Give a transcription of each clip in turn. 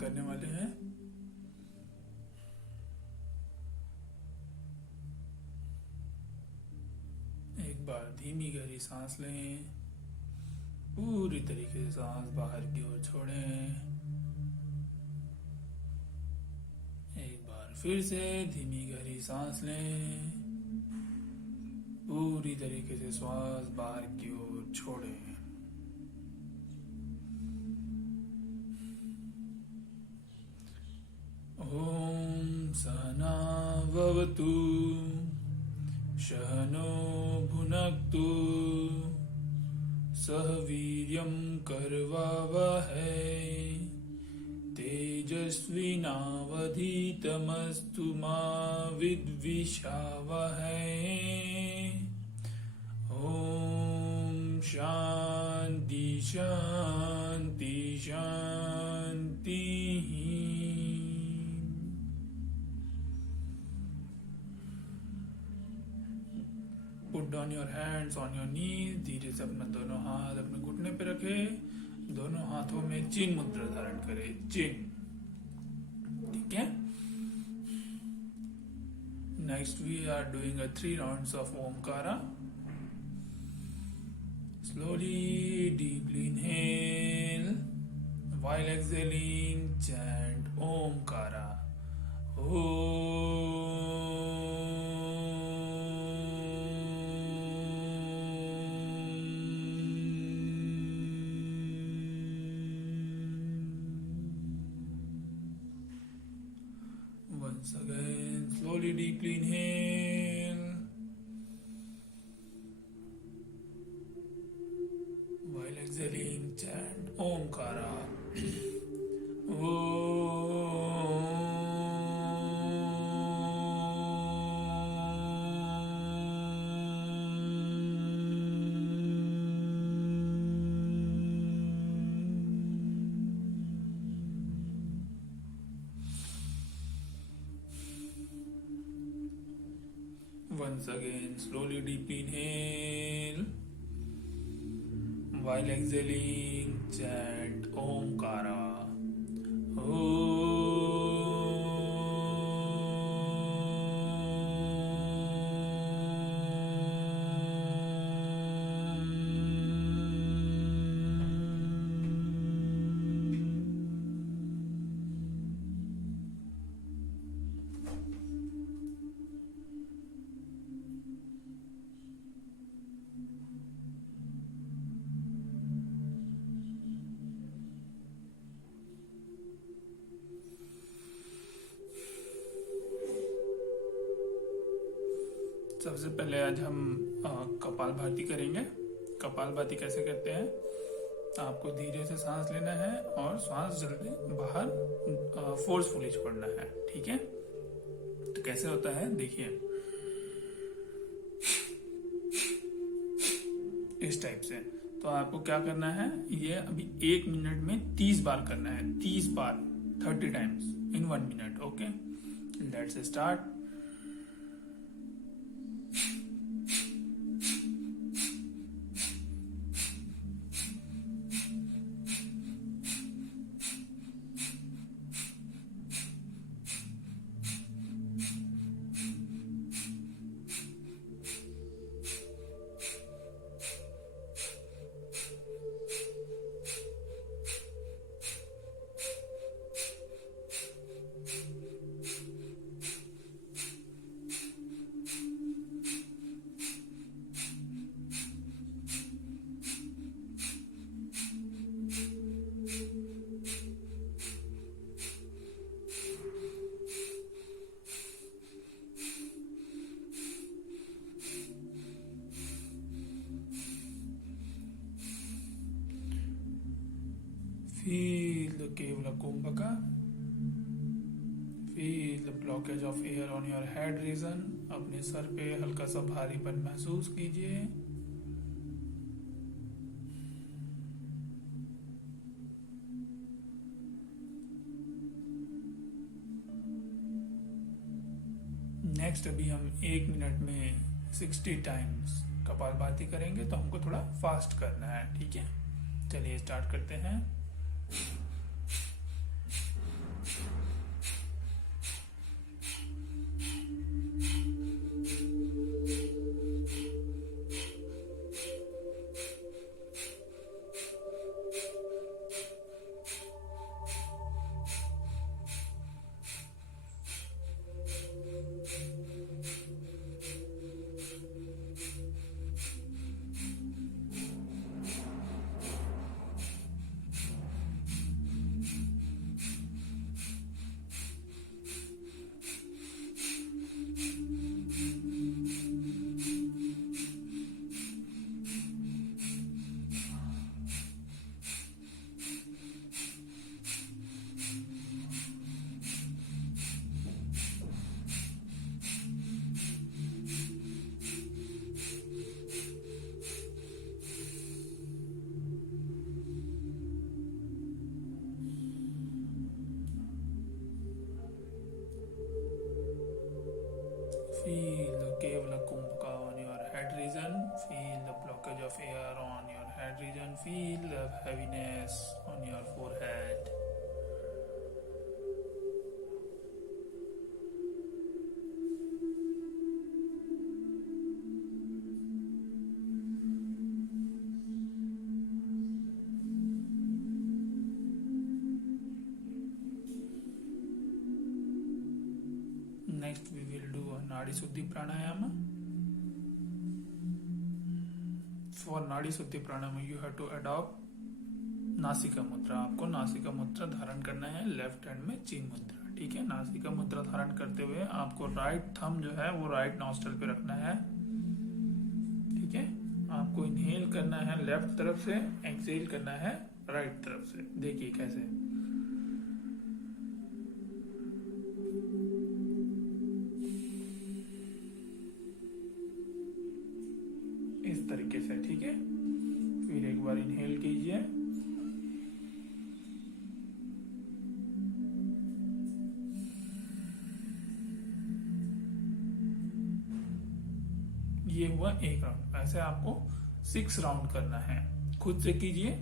करने वाले हैं। एक बार धीमी गहरी सांस लें, पूरी तरीके से सांस बाहर की ओर छोड़ें। एक बार फिर से धीमी गहरी सांस लें, पूरी तरीके से श्वास बाहर की ओर छोड़ें। ओम सहना भवतु, सहनो भुनक्तु, सह वीर्यं करवावहै, तेजस्विनावधीतमस्तु मा विद्विषावहै। ओम शांति शांति शांति। Put down your hands on your knees. धीरे से अपना दोनों हाथ अपने घुटने पे रखे, दोनों हाथों में चिन्ह मुद्रा धारण करें, चिन्ह। ठीक है। Next we are doing 3 rounds of Omkara. Slowly deeply inhale, while exhaling chant Omkara. Once again, slowly deeply inhale, while exhaling chant Omkara. Once again, slowly deep inhale, while exhaling chant Omkara. सबसे पहले आज हम कपालभाति करेंगे। कपालभाति कैसे करते हैं? आपको धीरे से सांस लेना है और श्वास जल्दी बाहर फोर्सफुली छोड़ना है। ठीक है। तो कैसे होता है देखिए, इस टाइप से। तो आपको क्या करना है, ये अभी 1 मिनट में 30 बार करना है। 30 बार 30 times in 1 minute. Okay, let's start. Feel the Kevala Kumbhaka. Feel the blockage of air on your head region. अपने सर पे हल्का सा भारीपन महसूस कीजिए। नेक्स्ट अभी हम 1 मिनट में 60 टाइम्स कपालभाति करेंगे, तो हमको थोड़ा फास्ट करना है। ठीक है, चलिए स्टार्ट करते हैं। Feel the cavula kumbhaka on your head region. Feel the blockage of air on your head region. Feel the heaviness on your forehead. Next we will do a Nadi Shuddhi Pranayama. For Nadi Shuddhi Pranayama you have to adopt नासिका मुद्रा. आपको नासिका मुद्रा धारण करना है left hand में चीन मुद्रा. ठीक है, नासिका मुद्रा धारण करते हुए आपको राइट थंब जो है वो राइट नॉस्ट्रल पे रखना है. ठीक है, आपको इनहेल करना है लेफ्ट तरफ से, एक्सहेल करना है राइट तरफ से. देखिए कैसे. इस तरीके से. ठीक है, फिर एक बार इनहेल कीजिए. ये हुआ एक राउंड. ऐसे आपको 6 राउंड करना है. खुद से कीजिए.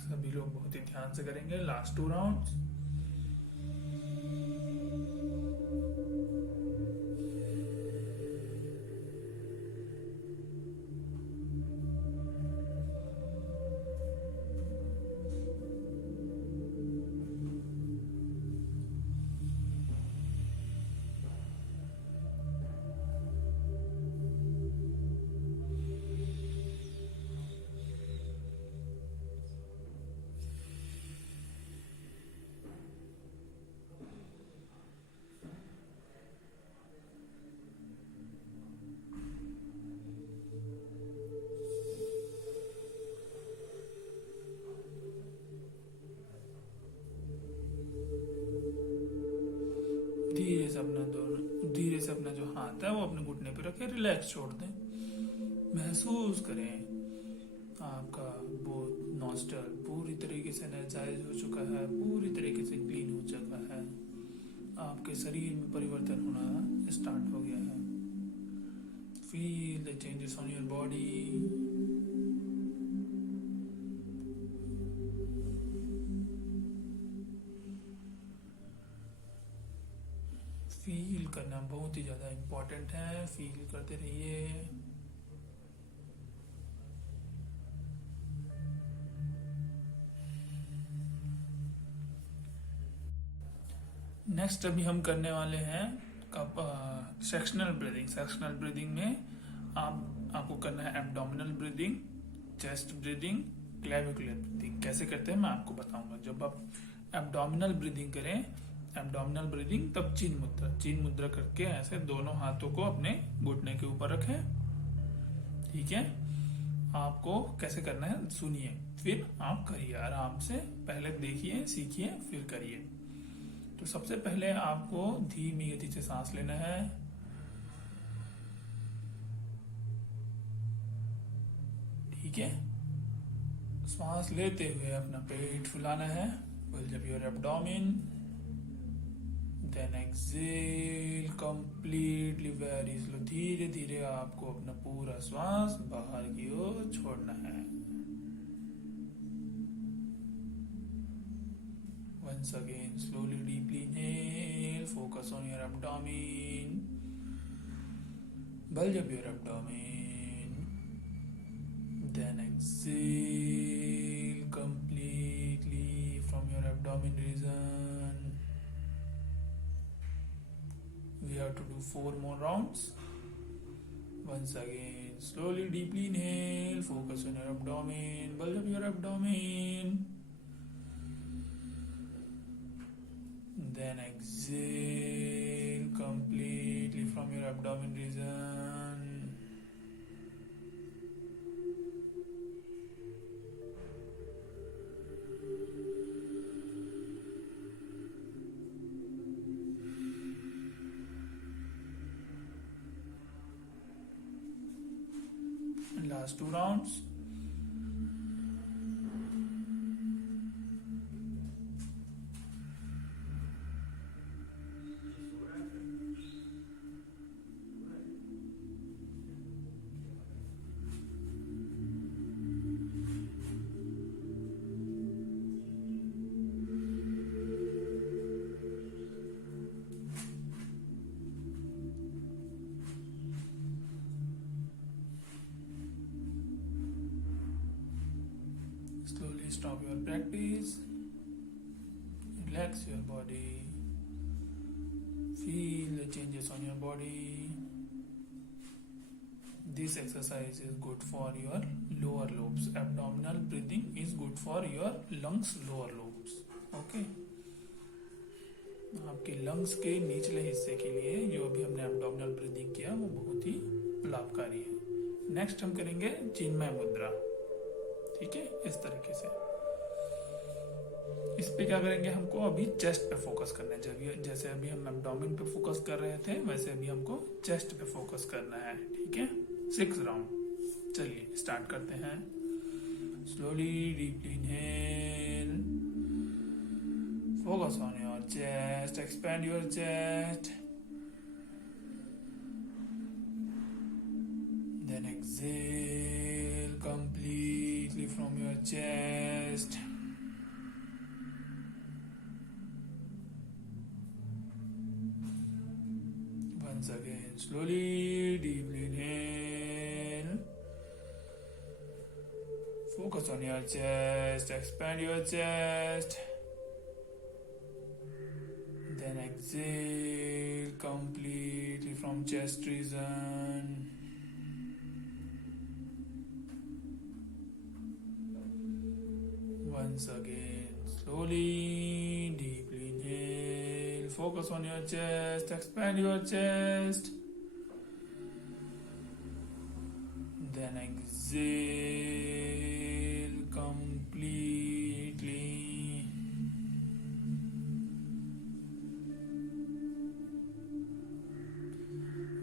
सभी लोग बहुत ही ध्यान से करेंगे. Last 2 rounds. धीरे से अपना जो हाथ है वो अपने घुटने पे रखे, रिलैक्स छोड़ दें. महसूस करें आपका वो नॉस्ट्रल पूरी तरीके से एनर्जाइज हो चुका है, पूरी तरीके से क्लीन हो चुका है. आपके शरीर में परिवर्तन होना स्टार्ट हो गया है. Feel the changes on your body. Feel करना बहुत ही ज्यादा इम्पोर्टेंट है. फील करते रहिए. नेक्स्ट अभी हम करने वाले हैं सेक्शनल ब्रीदिंग. सेक्शनल ब्रीदिंग में आपको करना है abdominal breathing, chest breathing, clavicular breathing. कैसे करते हैं मैं आपको बताऊंगा. जब आप एब्डोमिनल ब्रीदिंग करें, एब्डोमिनल ब्रीदिंग, तब चीन मुद्रा करके ऐसे दोनों हाथों को अपने घुटने के ऊपर रखें. ठीक है, आपको कैसे करना है सुनिए, फिर आप करिए आराम से. पहले देखिए, सीखिए, फिर करिए. तो सबसे पहले आपको धीमी गति से सांस लेना है. ठीक है, सांस लेते हुए अपना पेट फुलाना है. Build up your abdomen. Then exhale very slow, धीरे धीरे आपको अपना पूरा श्वास बाहर की ओर छोड़ना है। Once again, slowly, deeply inhale. Focus on your abdomen. Bulge up your abdomen. Then exhale completely from your abdomen region. We have to do 4 more rounds. Once again, slowly, deeply inhale. Focus on your abdomen. Bulge up your abdomen. Then exhale completely from your abdomen region. And last 2 rounds. Slowly stop your practice. Relax your body. Feel the changes on your body. This exercise is good for your lower lobes. Abdominal breathing is good for your lungs lower lobes. Okay. आपके lungs के निचले हिस्से के लिए जो अभी हमने abdominal breathing किया वो बहुत ही लाभकारी है। नेक्स्ट हम करेंगे चिन्मय मुद्रा। ठीक है, इस तरीके से। इस पे क्या करेंगे, हमको अभी चेस्ट पे फोकस करना है। जब जैसे अभी हम एब्डोमेन पे फोकस कर रहे थे वैसे अभी हमको चेस्ट पे फोकस करना है। ठीक है, 6 राउंड। चलिए स्टार्ट करते हैं। Slowly deeply inhale, focus on your chest, expand your chest, then exhale completely from your chest. Once again, slowly, deeply inhale. Focus on your chest, expand your chest. Then exhale completely from chest region. Once again, slowly, deeply inhale, focus on your chest, expand your chest. Then exhale completely.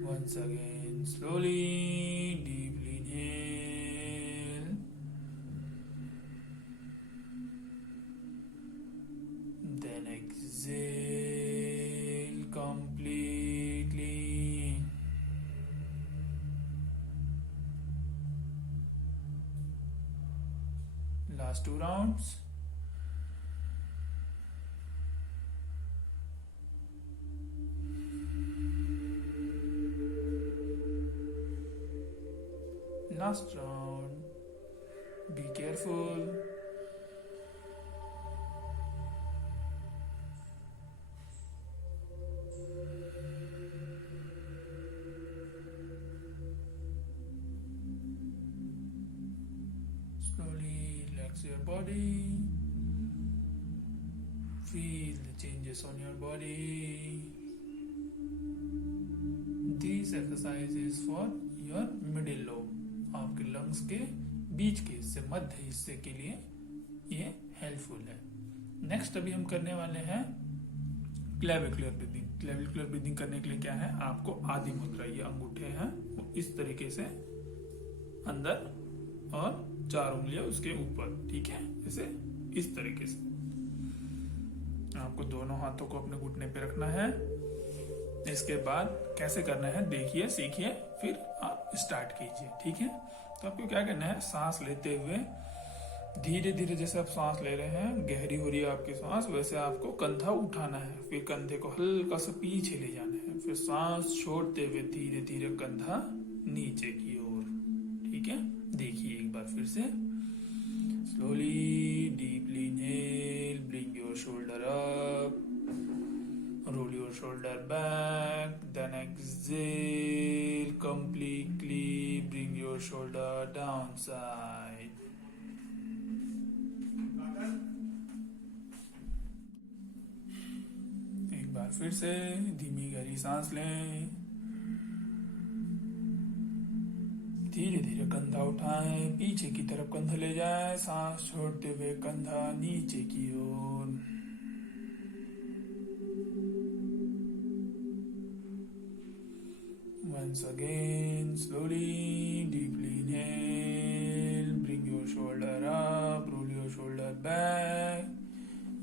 Once again, slowly, deeply inhale. Then exhale completely. Last 2 rounds. Last round. Be careful. Slowly relax your body. Feel the changes on your body. This exercise is for your middle lobe. आपके lungs के बीच के हिस्से, मध्य हिस्से के लिए ये helpful है। Next अभी हम करने वाले हैं क्लेविकुलर ब्रीदिंग। क्लेविकुलर ब्रीदिंग करने के लिए क्या है, आपको आदि मुद्रा, ये अंगूठे हैं वो इस तरीके से अंदर और 4 उंगलियां उसके ऊपर, ठीक है, ऐसे इस तरीके से आपको दोनों हाथों को अपने घुटने पे रखना है। इसके बाद कैसे करना है देखिए, सीखिए, फिर आप स्टार्ट कीजिए। ठीक है, तो आपको क्या करना है, सांस लेते हुए धीरे धीरे, जैसे आप सांस ले रहे हैं, गहरी हो रही है आपकी सांस, वैसे आपको कंधा उठाना है, फिर कंधे को हल्का सा पीछे ले जाना है, फिर सांस छोड़ते हुए धीरे धीरे कंधा नीचे की ओर। ठीक है, देखिए एक बार फिर से, slowly deeply inhale, bring your shoulder up, roll your shoulder back, then exhale completely, bring your shoulder down side. एक बार फिर से धीमी गहरी सांस लें, धीरे धीरे कंधा उठाएं, पीछे की तरफ कंधा ले जाएं, सांस छोड़ते हुए कंधा नीचे की ओर। Once again, slowly, deeply inhale, bring your shoulder up, roll your shoulder back,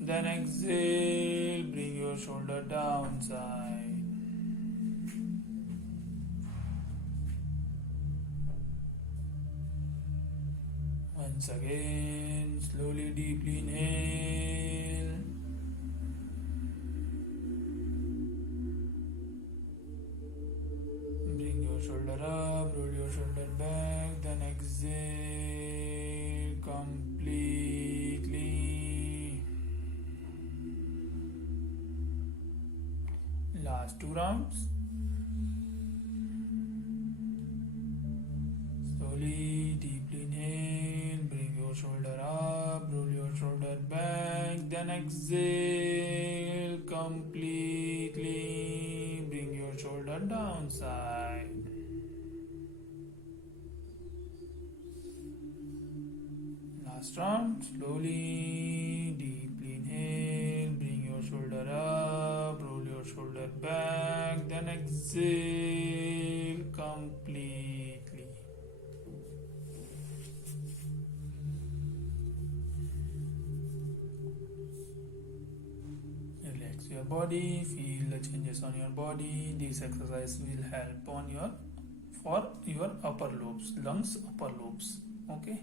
then exhale, bring your shoulder down side. Once again, slowly, deeply inhale, shoulder up, roll your shoulder back, then exhale completely. Last 2 rounds. Slowly, deeply inhale, bring your shoulder up, roll your shoulder back, then exhale completely, bring your shoulder down side. Last round, slowly, deeply inhale, bring your shoulder up, roll your shoulder back, then exhale completely. Relax your body, feel the changes on your body. This exercise will help on for your upper lobes, lungs, upper lobes. Okay.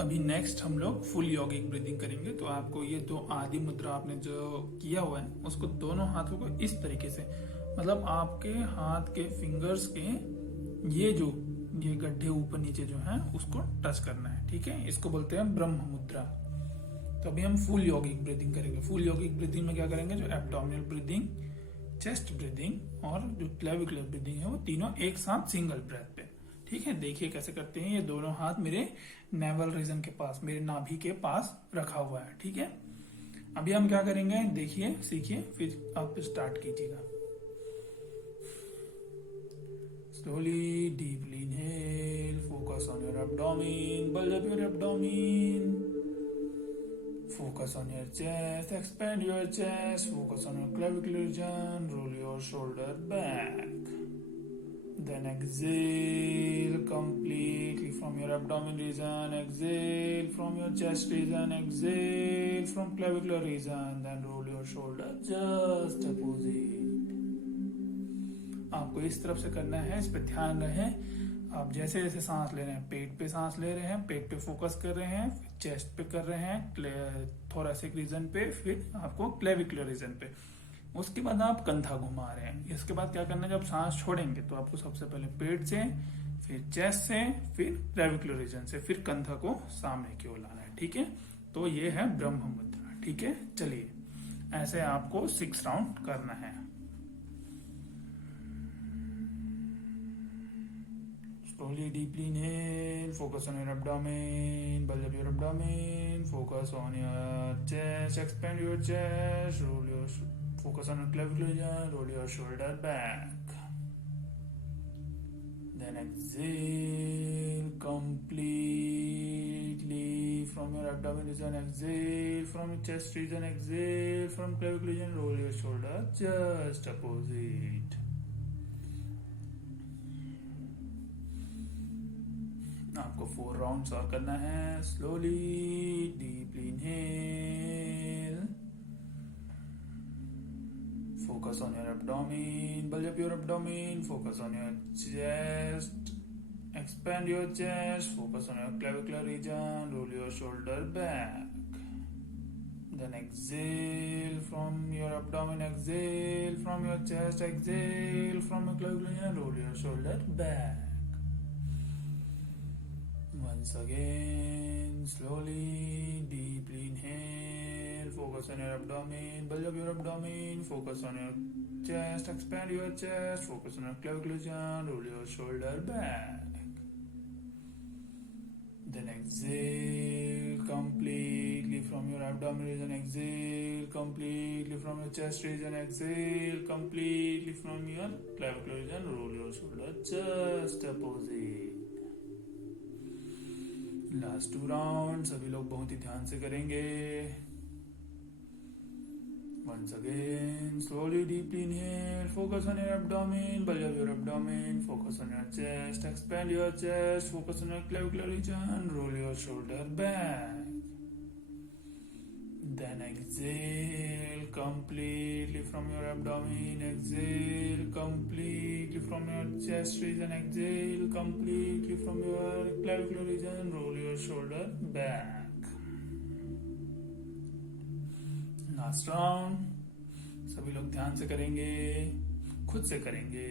अभी next हम लोग full यौगिक breathing करेंगे। तो आपको ये 2 आदि मुद्रा आपने जो किया हुआ है, उसको दोनों हाथों को इस तरीके से, मतलब आपके हाथ के फिंगर्स के ये गड्ढे ऊपर नीचे जो है उसको टच करना है। ठीक है, इसको बोलते हैं ब्रह्म मुद्रा। तो अभी हम फुल यौगिक ब्रीदिंग करेंगे। फुल यौगिक ब्रीदिंग में क्या करेंगे, जो एब्डोमिनल ब्रीदिंग, चेस्ट ब्रीदिंग और जो क्लेविकुलर ब्रीदिंग है, वो तीनों एक साथ सिंगल ब्रेथ पे। ठीक है, देखिए कैसे करते हैं। ये दोनों हाथ मेरे नेवल रीजन के पास, मेरे नाभि के पास रखा हुआ है। ठीक है, अभी हम क्या करेंगे देखिए, सीखिए, फिर आप स्टार्ट कीजिएगा। Slowly deeply inhale, focus on your abdomen, build up your abdomen, focus on your chest, expand your chest, focus on your clavicular region, roll your shoulder back. Then exhale completely from your abdomen region, exhale from your chest region, exhale from clavicular region, then roll your shoulder just opposite. आपको इस तरफ से करना है, इस पे ध्यान रहे। आप जैसे जैसे सांस ले रहे हैं, पेट पे सांस ले रहे हैं, पेट पे फोकस कर रहे हैं, फिर चेस्ट पे कर रहे हैं, थोरैसिक रीजन पे, फिर आपको क्लेविकुलर रीजन पे। उसके बाद आप कंधा घुमा रहे हैं। इसके बाद क्या करना है, जब सांस छोड़ेंगे तो आपको सबसे पहले पेट से, फिर चेस्ट से, फिर क्लेविकुलर रीजन से, फिर कंधा को सामने की ओर लाना है। ठीक है, तो ये है ब्रह्म मुद्रा। ठीक है, चलिए ऐसे आपको 6 राउंड करना है। Slowly, deeply inhale, focus on your abdomen, bulge up your abdomen, focus on your chest, expand your chest, focus on your clavicular region, roll your shoulder back. Then exhale completely from your abdomen region, exhale from your chest region, exhale from clavicular region, roll your shoulder just opposite. आपको आपको 4 rounds और करना है. Slowly deeply inhale. Focus on your abdomen. Bulge up your abdomen. Focus on your chest. Expand your chest. Focus on your clavicular region. Roll your shoulder back. Then exhale from your abdomen. Exhale from your chest. Exhale from your clavicular region. Roll your shoulder back. Once again, slowly, deeply inhale. Focus on your abdomen. Bulge up your abdomen. Focus on your chest. Expand your chest. Focus on your clavicular region. Roll your shoulder back. Then exhale completely from your abdomen region. Exhale completely from your chest region. Exhale completely from your clavicular region. Roll your shoulder just opposite. Last 2 round सभी लोग बहुत ही ध्यान से करेंगे. Once again, slowly deeply inhale. Focus on your abdomen. Bulge up your abdomen. Focus on your chest. Expand your chest. Focus on your clavicular region. Roll your shoulder back. Then exhale completely from your abdomen. Exhale completely from your chest region. Exhale completely from your clavicular region. Roll your shoulder back. Last round सभी लोग ध्यान से करेंगे, खुद से करेंगे.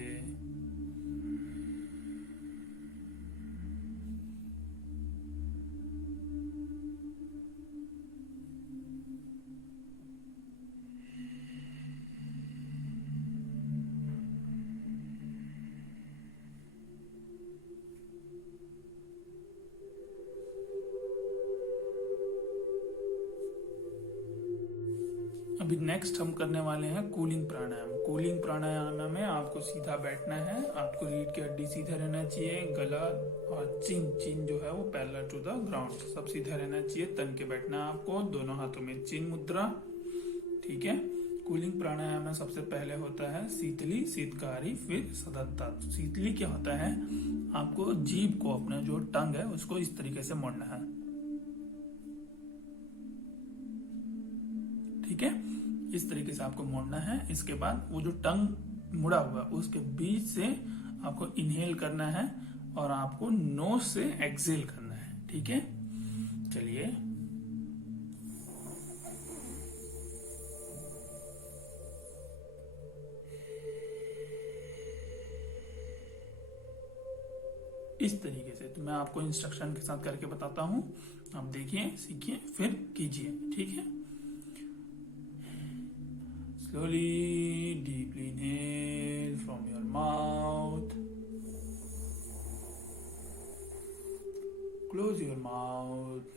अभी next हम करने वाले हैं कूलिंग प्राणायाम. कूलिंग प्राणायाम में आपको सीधा बैठना है. आपको रीढ़ की हड्डी सीधा रहना चाहिए. गला और चिन जो है वो पैरेलल टू द ग्राउंड, सब सीधा रहना चाहिए. तन के बैठना है आपको. दोनों हाथों में चिन मुद्रा. ठीक है. कूलिंग प्राणायाम में सबसे पहले होता है शीतली, शीतकारी, फिर सदत्ता. शीतली क्या होता है, आपको जीभ को, अपना जो टंग है उसको इस तरीके से मोड़ना है. ठीक है. इस तरीके से आपको मोड़ना है. इसके बाद वो जो टंग मुड़ा हुआ उसके बीच से आपको इनहेल करना है और आपको नोज से एक्सेल करना है. ठीक है. चलिए. इस तरीके से तो मैं आपको इंस्ट्रक्शन के साथ करके बताता हूं. आप देखिए, सीखिए, फिर कीजिए. ठीक है. Slowly, deeply inhale from your mouth. Close your mouth.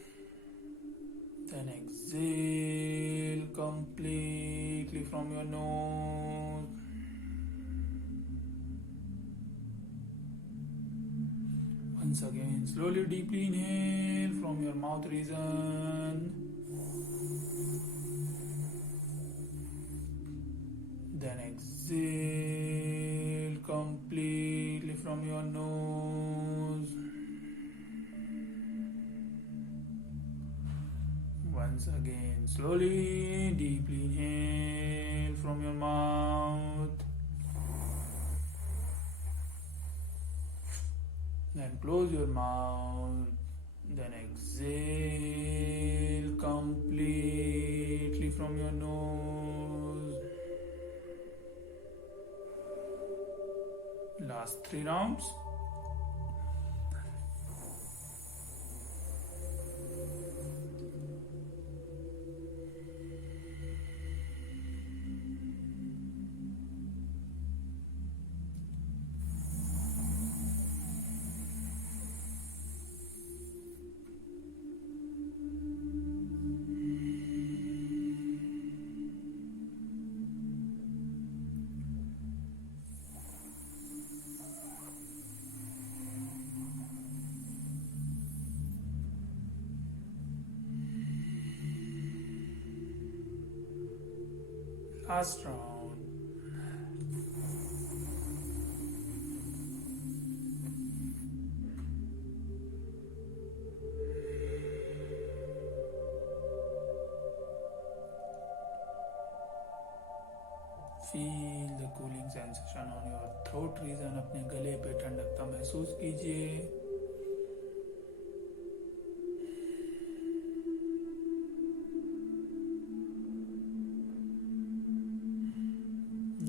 Then exhale completely from your nose. Once again, slowly, deeply inhale from your mouth region. Then exhale completely from your nose. Once again, slowly, deeply inhale from your mouth. Then close your mouth. Then exhale completely from your nose. Last 3 rounds. Last round. Feel the cooling sensation on your throat region, अपने गले पे ठंडकता महसूस कीजिए।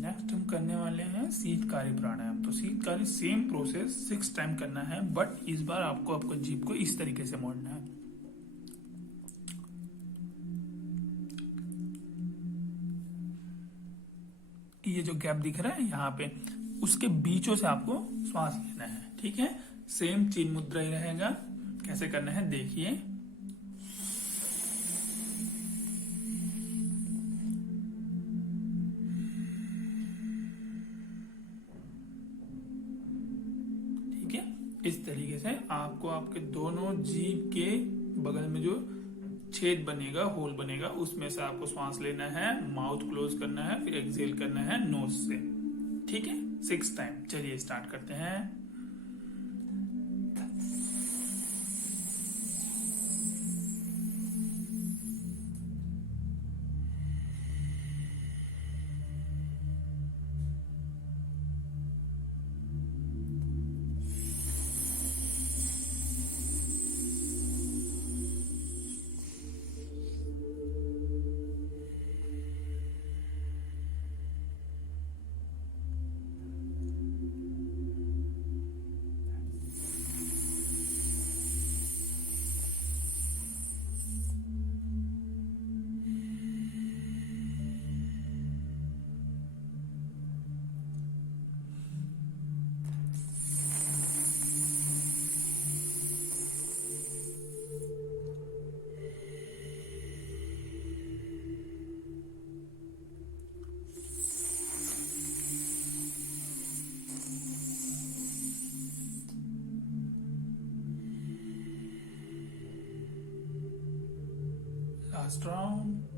Next हम करने वाले हैं शीतकारी प्राणायाम। तो शीतकारी सेम प्रोसेस 6 टाइम करना है, बट इस बार आपको जीभ को इस तरीके से मोड़ना है। ये जो गैप दिख रहा है यहाँ पे, उसके बीचों से आपको श्वास लेना है। ठीक है, सेम चिन्ह मुद्रा ही रहेगा। कैसे करना है देखिए। ठीक है, इस तरीके से आपको आपके दोनों जीभ के बगल में जो छेद बनेगा, होल बनेगा, उसमें से आपको श्वास लेना है, माउथ क्लोज करना है, फिर एक्सहेल करना है नोज से। ठीक है, 6 टाइम। चलिए स्टार्ट करते हैं। Last round.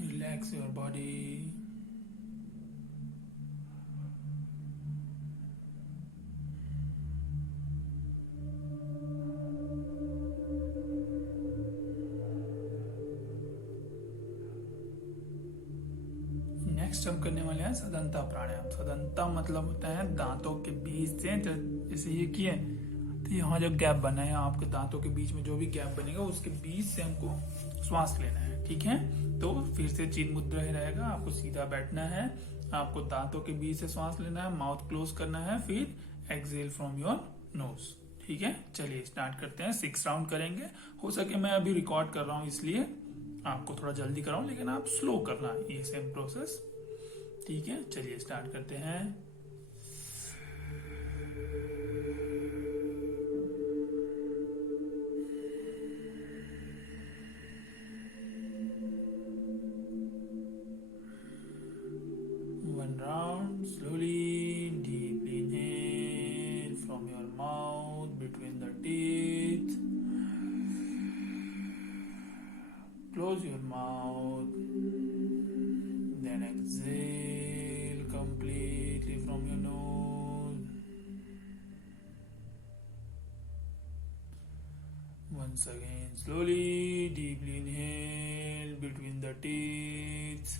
Relax your body. Next हम करने वाले हैं सदंता प्राणायाम। सदंता मतलब होता है दांतों के बीच से, जैसे ये किए तो यहाँ जो गैप बना है, आपके दांतों के बीच में जो भी गैप बनेगा उसके बीच से हमको श्वास लेना है। ठीक है, तो फिर से चिन्ह मुद्रा ही रहेगा। आपको सीधा बैठना है, आपको दांतों के बीच से श्वास लेना है, माउथ क्लोज करना है, फिर एक्सहेल फ्रॉम योर नोज। ठीक है, चलिए स्टार्ट करते हैं। 6 राउंड करेंगे। हो सके मैं अभी रिकॉर्ड कर रहा हूँ इसलिए आपको थोड़ा जल्दी कराऊं, लेकिन आप स्लो करना, ये सेम प्रोसेस। ठीक है, चलिए स्टार्ट करते हैं। One round, slowly, deeply inhale from your mouth between the teeth. Close your mouth, then exhale completely from your nose. Once again, slowly, deeply inhale between the teeth.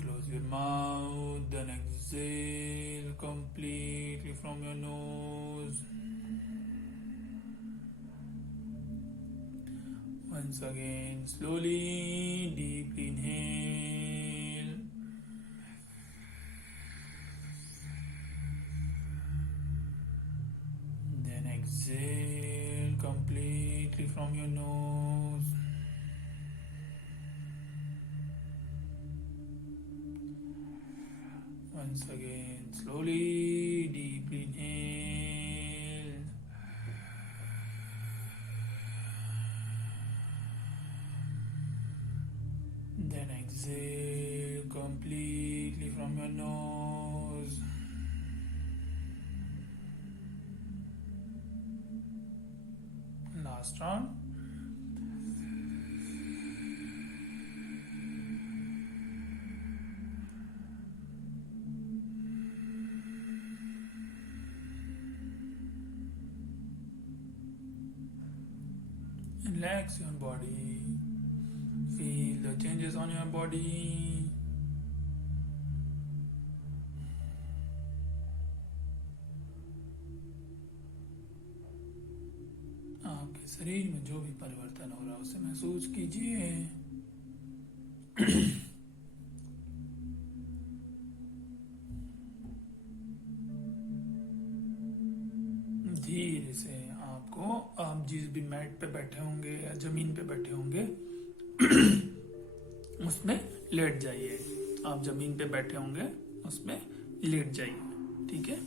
Close your mouth, then exhale completely from your nose. Once again, slowly, deeply inhale. Then exhale completely from your nose. Once again, slowly, deeply inhale. Then exhale completely from your nose. Last round. Relax your body. Feel the changes on your body. आपके शरीर में जो भी परिवर्तन हो रहा है उसे महसूस कीजिए। धीरे से आपको, आप जिस भी मैट पे बैठे होंगे या जमीन पे बैठे होंगे उसमें लेट जाइए। आप जमीन पे बैठे होंगे उसमें लेट जाइए, ठीक है।